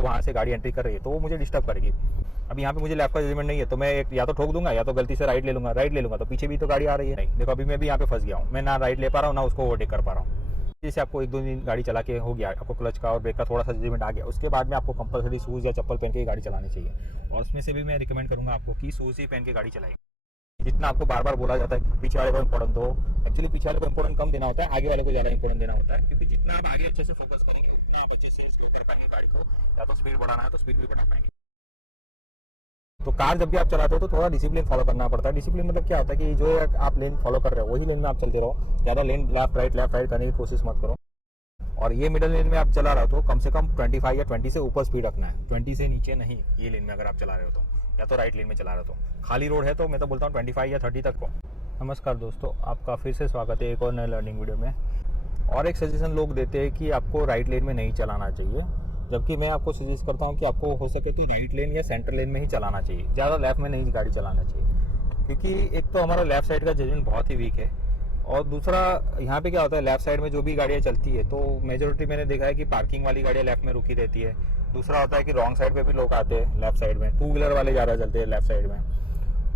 वो वहाँ से गाड़ी एंट्री कर रही है तो वो मुझे डिस्टर्ब करेगी। अभी यहाँ पे मुझे लेफ्ट का जजमेंट नहीं है तो मैं या तो ठोक दूंगा या तो गलती से राइट ले लूंगा तो पीछे भी तो गाड़ी आ रही है। नहीं देखो, अभी मैं भी यहाँ पे फंस गया हूँ, मैं ना राइट ले पा रहा हूँ ना उसको ओवरटेक कर पा रहा हूँ। जैसे आपको 1-2 दिन गाड़ी चला के हो गया, आपको क्लच का और ब्रेक का थोड़ा सा जजमेंट आ गया, उसके बाद में आपको कंपलसरी शूज़ या चप्पल पहन के गाड़ी चलानी चाहिए। और उसमें से भी मैं रिकमेंड करूँगा आपको कि शूज़ ही पहन के गाड़ी चलाएं। जितना आपको बार बार बोला जाता है पीछे वाले को इंपॉर्टेंट दो, एक्चुअली पीछे वाले को इंपॉर्टेंट कम देना होता है, आगे वाले को ज़्यादा इंपॉर्टेंट देना होता है। क्योंकि जितना आप आगे अच्छे से फोकस करेंगे उतना आप अच्छे से स्लो कर पाएंगे गाड़ी को, या तो स्पीड बढ़ाना है तो स्पीड भी बढ़ा पाएंगे। तो कार जब भी आप चलाते हो तो थोड़ा डिसिप्लिन फॉलो करना पड़ता है। डिसिप्लिन मतलब क्या होता है कि जो आप लेन फॉलो कर रहे हो वही लेन में आप चलते रहो, ज़्यादा लेन लेफ्ट राइट करने की कोशिश मत करो। और ये मिडल लेन में आप चला रहे हो तो कम से कम 25 या 20 से ऊपर स्पीड रखना है, 20 से नीचे नहीं। ये लेन में अगर आप चला रहे हो तो, या तो राइट लेन में चला रहे हो तो, खाली रोड है तो मैं तो बोलता हूँ 25 या 30 तक को। नमस्कार दोस्तों, आपका फिर से स्वागत है एक और नए लर्निंग वीडियो में। और एक सजेशन लोग देते हैं कि आपको राइट लेन में नहीं चलाना चाहिए, जबकि मैं आपको सजेस्ट करता हूँ कि आपको हो सके तो राइट लेन या सेंटर लेन में ही चलाना चाहिए, ज़्यादा लेफ्ट में नहीं गाड़ी चलाना चाहिए। क्योंकि एक तो हमारा लेफ्ट साइड का जजमेंट बहुत ही वीक है, और दूसरा यहाँ पे क्या होता है, लेफ्ट साइड में जो भी गाड़ियाँ चलती है तो मेजोरिटी मैंने देखा है कि पार्किंग वाली गाड़ियाँ लेफ्ट में रुकी रहती है। दूसरा होता है कि रॉन्ग साइड पे भी लोग आते हैं लेफ्ट साइड में, 2 व्हीलर वाले ज़्यादा चलते हैं लेफ्ट साइड में।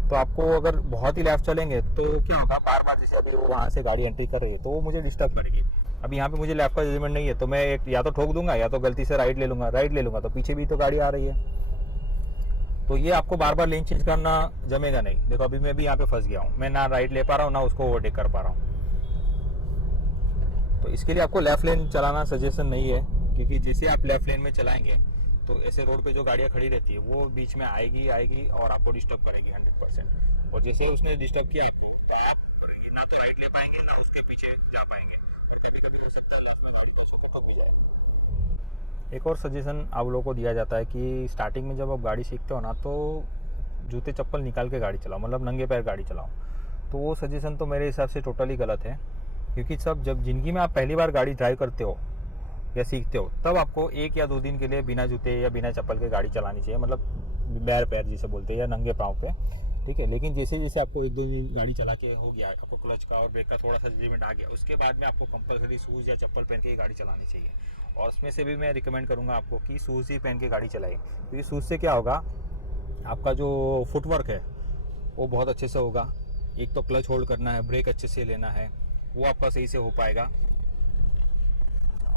तो आपको अगर बहुत ही लेफ्ट चलेंगे तो क्या होगा, बार बार जैसे अभी वो वहाँ से गाड़ी एंट्री कर रही है तो वो मुझे डिस्टर्ब करेगी। अभी यहाँ पे मुझे लेफ्ट का जजमेंट नहीं है तो मैं या तो ठोक दूंगा या तो गलती से राइट ले लूंगा तो पीछे भी तो गाड़ी आ रही है। तो ये आपको बार बार लेन चेंज करना जमेगा नहीं। देखो, अभी मैं भी यहाँ पे फंस गया हूँ, मैं ना राइट ले पा रहा हूँ ना उसको ओवरटेक कर पा रहा हूँ। तो इसके लिए आपको लेफ्ट लेन चलाना सजेशन नहीं है, क्योंकि जैसे आप लेफ्ट लेन में चलाएंगे तो ऐसे रोड पे जो गाड़ियाँ खड़ी रहती है वो बीच में आएगी और आपको डिस्टर्ब करेगी 100%। और जैसे उसने डिस्टर्ब किया आपको, आप ना तो राइट ले पाएंगे ना उसके पीछे जा पाएंगे, कभी कभी हो सकता है लेफ्ट में खत्म हो जाए। एक और सजेशन आप लोगों को दिया जाता है कि स्टार्टिंग में जब आप गाड़ी सीखते हो ना तो जूते चप्पल निकाल के गाड़ी चलाओ, मतलब नंगे पैर गाड़ी चलाओ। तो वो सजेशन तो मेरे हिसाब से टोटली गलत है, क्योंकि सब जब ज़िंदगी में आप पहली बार गाड़ी ड्राइव करते हो या सीखते हो तब आपको 1 या 2 दिन के लिए बिना जूते या बिना चप्पल के गाड़ी चलानी चाहिए, मतलब बैर पैर जिसे बोलते हैं या नंगे पाँव पे, ठीक है। लेकिन जैसे जैसे आपको 1-2 दिन गाड़ी चला के हो गया, आपको क्लच का और ब्रेक का थोड़ा सा जजमेंट आ गया, उसके बाद में आपको कंपलसरी शूज़ या चप्पल पहन के ही गाड़ी चलानी चाहिए। और उसमें से भी मैं रिकमेंड करूँगा आपको कि शूज़ ही पहन के गाड़ी चलाएं, क्योंकि शूज़ से क्या होगा, आपका जो फुटवर्क है वो बहुत अच्छे से होगा। एक तो क्लच होल्ड करना है, ब्रेक अच्छे से लेना है, वो आपका सही से हो पाएगा।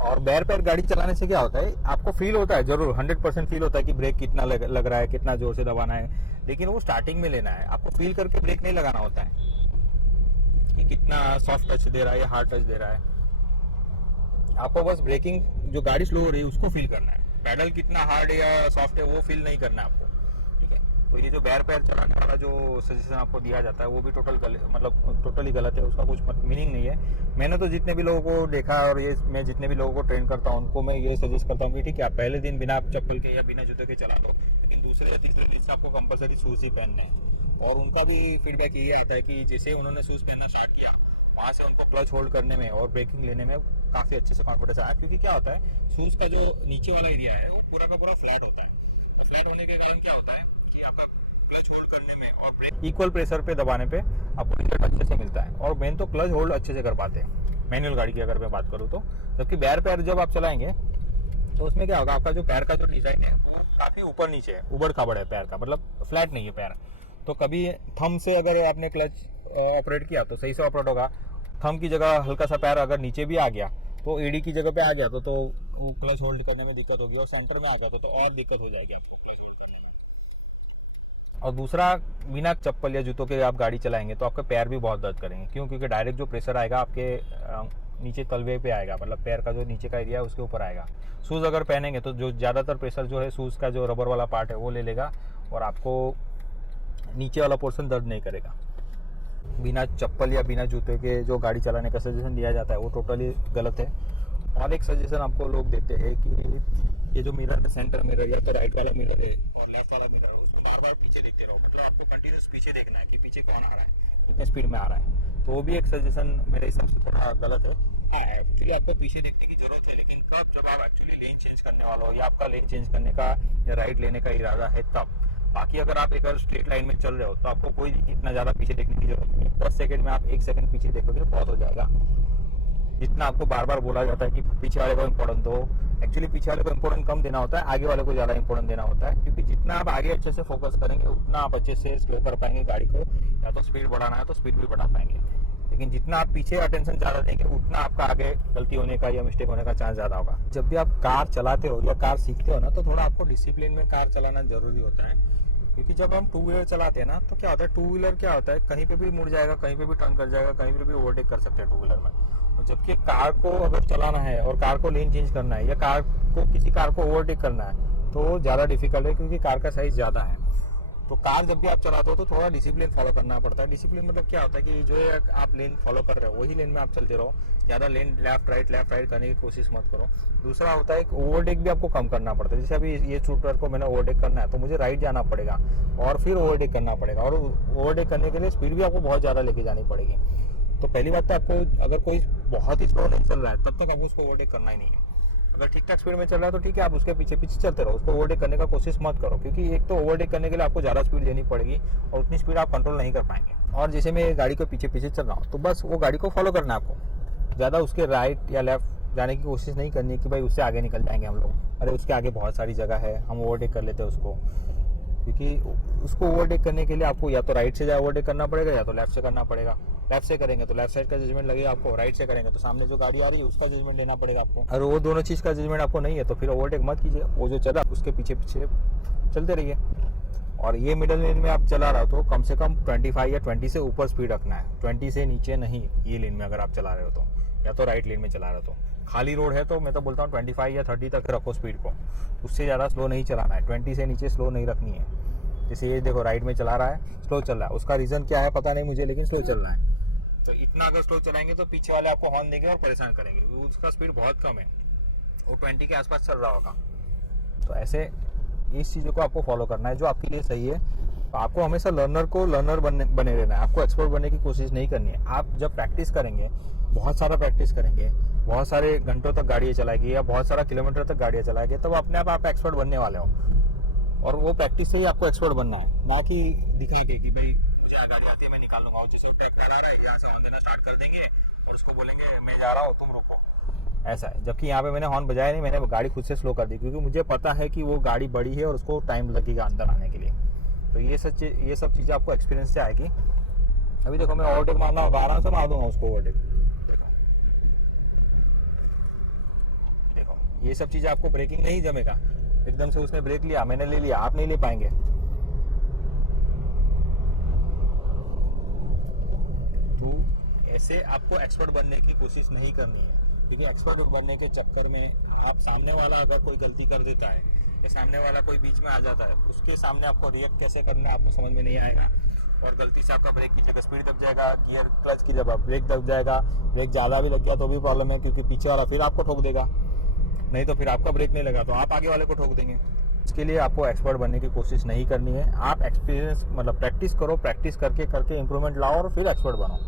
और बैर पैर गाड़ी चलाने से क्या होता है, आपको फील होता है, जरूर 100% फील होता है कि ब्रेक कितना लग रहा है, कितना जोर से दबाना है, लेकिन वो स्टार्टिंग में लेना है। आपको फील करके ब्रेक नहीं लगाना होता है कि कितना सॉफ्ट टच दे रहा है या हार्ड टच दे रहा है। आपको बस ब्रेकिंग, जो गाड़ी स्लो हो रही है उसको फील करना है, पैडल कितना हार्ड या सॉफ्ट है वो फील नहीं करना है आपको, ठीक है। तो ये जो बैर पैर चलाने वाला जो सजेशन आपको दिया जाता है वो भी टोटली गलत है, उसका कुछ मीनिंग नहीं है। मैंने तो जितने भी लोगों को देखा और ये मैं जितने भी लोगों को ट्रेन करता हूँ उनको मैं ये सजेस्ट करता हूँ कि ठीक है, आप पहले दिन बिना चप्पल के या बिना जूते के चला लो, लेकिन दूसरे या तीसरे दिन से आपको कंपलसरी शूज़ ही पहनना है। और उनका भी फीडबैक ये आता है कि जैसे उन्होंने शूज़ पहनना स्टार्ट किया वहाँ से उनको क्लच होल्ड करने में और ब्रेकिंग लेने में काफ़ी अच्छे से कॉन्फिडेंस आया। क्योंकि क्या होता है, शूज़ का जो नीचे वाला एरिया है वो पूरा का पूरा फ्लैट होता है। तो फ्लैट होने के कारण क्या होता है कि आपका क्लच होल्ड करने में और ब्रेक इक्वल प्रेशर पे दबाने पे आपको रिजल्ट अच्छे से मिलता है। और मेन तो क्लच होल्ड अच्छे से कर पाते हैं मैनुअल गाड़ी की अगर मैं बात करूँ तो। जबकि बैर पैर जब आप चलाएंगे तो उसमें क्या होगा, आपका जो पैर का जो डिज़ाइन है वो काफ़ी ऊपर नीचे है, उबड़ खाबड़ है पैर का, मतलब फ्लैट नहीं है पैर। तो कभी थंब से अगर आपने क्लच ऑपरेट किया तो सही से ऑपरेट होगा, थंब की जगह हल्का सा पैर अगर नीचे भी आ गया तो एडी की जगह पे आ गया तो वो क्लच होल्ड करने में दिक्कत होगी, और सेंटर में आ गया तो और दिक्कत हो जाएगी आपको क्लच होल्ड करने में। और दूसरा, बिना चप्पल या जूतों के आप गाड़ी चलाएंगे तो आपके पैर भी बहुत दर्द करेंगे। क्यों? क्योंकि डायरेक्ट जो प्रेशर आएगा आपके नीचे तलवे पे आएगा, मतलब पैर का जो नीचे का एरिया है उसके ऊपर आएगा। शूज़ अगर पहनेंगे तो जो ज़्यादातर प्रेशर जो है शूज़ का जो रबर वाला पार्ट है वो ले लेगा और आपको नीचे वाला पोर्शन दर्द नहीं करेगा। बिना चप्पल या बिना जूते के जो गाड़ी चलाने का सजेशन दिया जाता है वो टोटली गलत है। और एक सजेशन आपको लोग देते हैं कि ये जो मिरर है, सेंटर मिरर या तो राइट वाला मिरर है और लेफ्ट वाला मिरर है, उसको बार बार पीछे देखते रहो, मतलब आपको कंटिन्यूस पीछे देखना है कि पीछे कौन आ रहा है, कितने स्पीड में आ रहा है। तो वो भी एक सजेशन मेरे हिसाब से थोड़ा गलत है। हाँ, एक्चुअली आपको पीछे देखने की जरूरत है, लेकिन कब, जब आप एक्चुअली लेन चेंज करने वाला हो या आपका लेन चेंज करने का या राइट लेने का इरादा है तब। बाकी अगर आप एक स्ट्रेट लाइन में चल रहे हो तो आपको कोई इतना ज़्यादा पीछे देखने की जरूरत नहीं है। 10 सेकंड में आप 1 सेकंड पीछे देखोगे बहुत हो जाएगा। जितना आपको बार बार बोला जाता है कि पीछे वाले को इम्पोर्टेंस दो, एक्चुअली पीछे वाले को इम्पोर्टेंस कम देना होता है, आगे वाले को ज़्यादा इम्पोर्टेंस देना होता है, क्योंकि जितना आप आगे अच्छे से फोकस करेंगे उतना आप अच्छे से स्लो कर पाएंगे गाड़ी को, या तो स्पीड बढ़ाना है तो स्पीड भी बढ़ा पाएंगे। लेकिन जितना आप पीछे अटेंशन ज़्यादा देंगे उतना आपका आगे गलती होने का या मिस्टेक होने का चांस ज़्यादा होगा। जब भी आप कार चलाते हो या कार सीखते हो ना, तो थोड़ा आपको डिसिप्लिन में कार चलाना जरूरी होता है, क्योंकि जब हम टू व्हीलर चलाते हैं ना, तो क्या होता है, टू व्हीलर क्या होता है, कहीं पे भी मुड़ जाएगा, कहीं पे भी टर्न कर जाएगा, कहीं पे भी ओवरटेक कर सकते हैं टू व्हीलर में। और जबकि कार को अगर चलाना है और कार को लेन चेंज करना है या किसी कार को ओवरटेक करना है तो ज़्यादा डिफिकल्ट है, क्योंकि कार का साइज ज़्यादा है। तो कार जब भी आप चलाते हो तो थोड़ा डिसिप्लिन फॉलो करना पड़ता है। डिसिप्लिन मतलब क्या होता है कि जो आप लेन फॉलो कर रहे हो वही लेन में आप चलते रहो, ज़्यादा लेन लेफ्ट राइट करने की कोशिश मत करो। दूसरा होता है कि ओवरटेक भी आपको कम करना पड़ता है। जैसे अभी ये शूटर को मैंने ओवरटेक करना है तो मुझे राइट जाना पड़ेगा और फिर ओवरटेक करना पड़ेगा, और ओवरटेक करने के लिए स्पीड भी आपको बहुत ज़्यादा लेके जानी पड़ेगी। तो पहली बात तो आपको, अगर कोई बहुत ही स्लो नहीं चल रहा है तब तक आपको उसको ओवरटेक करना ही नहीं है। अगर ठीक ठाक स्पीड में चल रहा है तो ठीक है, आप उसके पीछे चलते रहो, उसको ओवरटेक करने का कोशिश मत करो, क्योंकि एक तो ओवरटेक करने के लिए आपको ज़्यादा स्पीड देनी पड़ेगी और उतनी स्पीड आप कंट्रोल नहीं कर पाएंगे। और जैसे मैं गाड़ी को पीछे चल रहा हूँ तो बस वो गाड़ी को फॉलो करना है आपको, ज़्यादा उसके राइट या लेफ्ट जाने की कोशिश नहीं करनी है कि भाई उससे आगे निकल जाएंगे हम लोग, अरे उसके आगे बहुत सारी जगह है, हम ओवरटेक कर लेते हैं उसको। क्योंकि उसको ओवरटेक करने के लिए आपको या तो राइट से ओवरटेक करना पड़ेगा या तो लेफ्ट से करना पड़ेगा। लेफ्ट से करेंगे तो लेफ्ट साइड का जजमेंट लगेगा आपको, राइट से करेंगे तो सामने जो गाड़ी आ रही है उसका जजमेंट लेना पड़ेगा आपको। और वो दोनों चीज़ का जजमेंट आपको नहीं है तो फिर ओवरटेक मत कीजिए, वो जो चला उसके पीछे चलते रहिए। और ये मिडल लेन में आप चला रहे हो तो कम से कम 25 या 20 से ऊपर स्पीड रखना है, 20 से नीचे नहीं। ये लेन में अगर आप चला रहे हो तो, या तो राइट लेन में चला रहे हो तो खाली रोड है तो मैं तो बोलता हूँ 25 या 30 तक रखो स्पीड को, उससे ज़्यादा स्लो नहीं चलाना है, 20 से नीचे स्लो नहीं रखनी है। जैसे ये देखो राइट में चला रहा है, स्लो चल रहा है, उसका रीज़न क्या है पता नहीं मुझे, लेकिन स्लो चल रहा है। तो इतना अगर स्लो चलाएंगे तो पीछे वाले आपको हॉर्न देंगे और परेशान करेंगे, उसका स्पीड बहुत कम है, वो 20 के आसपास चल रहा होगा। तो ऐसे इस चीज़ों को आपको फॉलो करना है जो आपके लिए सही है। तो आपको हमेशा लर्नर बने रहना है, आपको एक्सपर्ट बनने की कोशिश नहीं करनी है। आप जब प्रैक्टिस करेंगे, बहुत सारा प्रैक्टिस करेंगे, बहुत सारे घंटों तक गाड़ियाँ चलाएगी या बहुत सारा किलोमीटर तक गाड़ियाँ चलाएंगे, तब अपने आप एक्सपर्ट बनने वाले हो। और वो प्रैक्टिस से ही आपको एक्सपर्ट बनना है, ना कि दिखा के कि भाई मुझे गाड़ी आती है मैं निकाल लूंगा। और जैसे ट्रैक्टर आ रहा है यहाँ से हॉर्न देना स्टार्ट कर देंगे और उसको बोलेंगे मैं जा रहा हूँ तुम रुको, ऐसा है। जबकि यहाँ पे मैंने हॉर्न बजाया नहीं, मैंने गाड़ी खुद से स्लो कर दी, क्योंकि मुझे पता है कि वो गाड़ी बड़ी है और उसको टाइम लगेगा अंदर आने के लिए। तो ये सब चीज़ें आपको एक्सपीरियंस से आएगी। अभी देखो मैं ओवरटेक मारना होगा, आराम से मार दूंगा उसको ओवरटेक। देखो ये सब चीज़ें आपको ब्रेकिंग नहीं जमेगा, एकदम से उसने ब्रेक लिया मैंने ले लिया, आप नहीं ले पाएंगे। तो ऐसे आपको एक्सपर्ट बनने की कोशिश नहीं करनी है, क्योंकि एक्सपर्ट बनने के चक्कर में आप सामने वाला अगर कोई गलती कर देता है या सामने वाला कोई बीच में आ जाता है, उसके सामने आपको रिएक्ट कैसे करना है आपको समझ में नहीं आएगा। और गलती से आपका ब्रेक की जगह स्पीड दब जाएगा, गियर क्लच की जगह ब्रेक दब जाएगा, ब्रेक ज़्यादा भी लग गया तो भी प्रॉब्लम है, क्योंकि पीछे वाला फिर आपको ठोक देगा, नहीं तो फिर आपका ब्रेक नहीं लगा तो आप आगे वाले को ठोक देंगे। इसके लिए आपको एक्सपर्ट बनने की कोशिश नहीं करनी है। आप एक्सपीरियंस मतलब प्रैक्टिस करो, प्रैक्टिस करके इंप्रूवमेंट लाओ और फिर एक्सपर्ट बनो।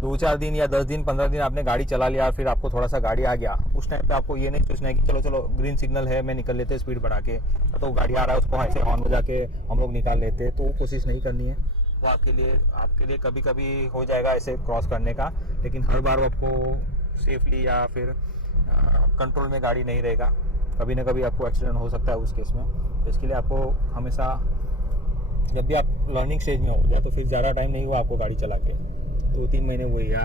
2-4 दिन या 10 दिन 15 दिन आपने गाड़ी चला लिया और फिर आपको थोड़ा सा गाड़ी आ गया, उस टाइम पे आपको ये नहीं सोचना है कि चलो ग्रीन सिग्नल है मैं निकल लेते स्पीड बढ़ा के, तो गाड़ी आ रहा है उसको ऐसे हॉर्न बजा के हम लोग निकाल लेते, तो वो कोशिश नहीं करनी है। वो आपके लिए कभी कभी हो जाएगा ऐसे क्रॉस करने का, लेकिन हर बार आपको सेफली या फिर कंट्रोल में गाड़ी नहीं रहेगा, कभी ना कभी आपको एक्सीडेंट हो सकता है उस केस में। तो इसके लिए आपको हमेशा जब भी आप लर्निंग स्टेज में हो या तो फिर ज़्यादा टाइम नहीं हुआ आपको गाड़ी चला के, 2-3 महीने हुए या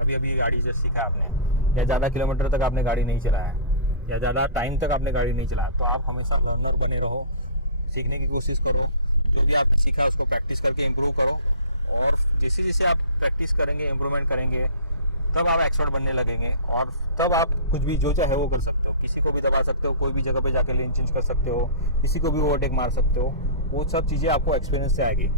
अभी गाड़ी जस्ट सीखा आपने, या ज़्यादा किलोमीटर तक आपने गाड़ी नहीं चलाया या ज़्यादा टाइम तक आपने गाड़ी नहीं चलाया, तो आप हमेशा लर्नर बने रहो, सीखने की कोशिश करो, जो भी आपने सीखा उसको प्रैक्टिस करके इम्प्रूव करो। और जैसे जैसे आप प्रैक्टिस करेंगे, इम्प्रूवमेंट करेंगे, तब आप एक्सपर्ट बनने लगेंगे और तब आप कुछ भी जो चाहे वो कर सकते हो, किसी को भी दबा सकते हो, कोई भी जगह पे जाके लेन चेंज कर सकते हो, किसी को भी ओवरटेक मार सकते हो। वो सब चीज़ें आपको एक्सपीरियंस से आएगी।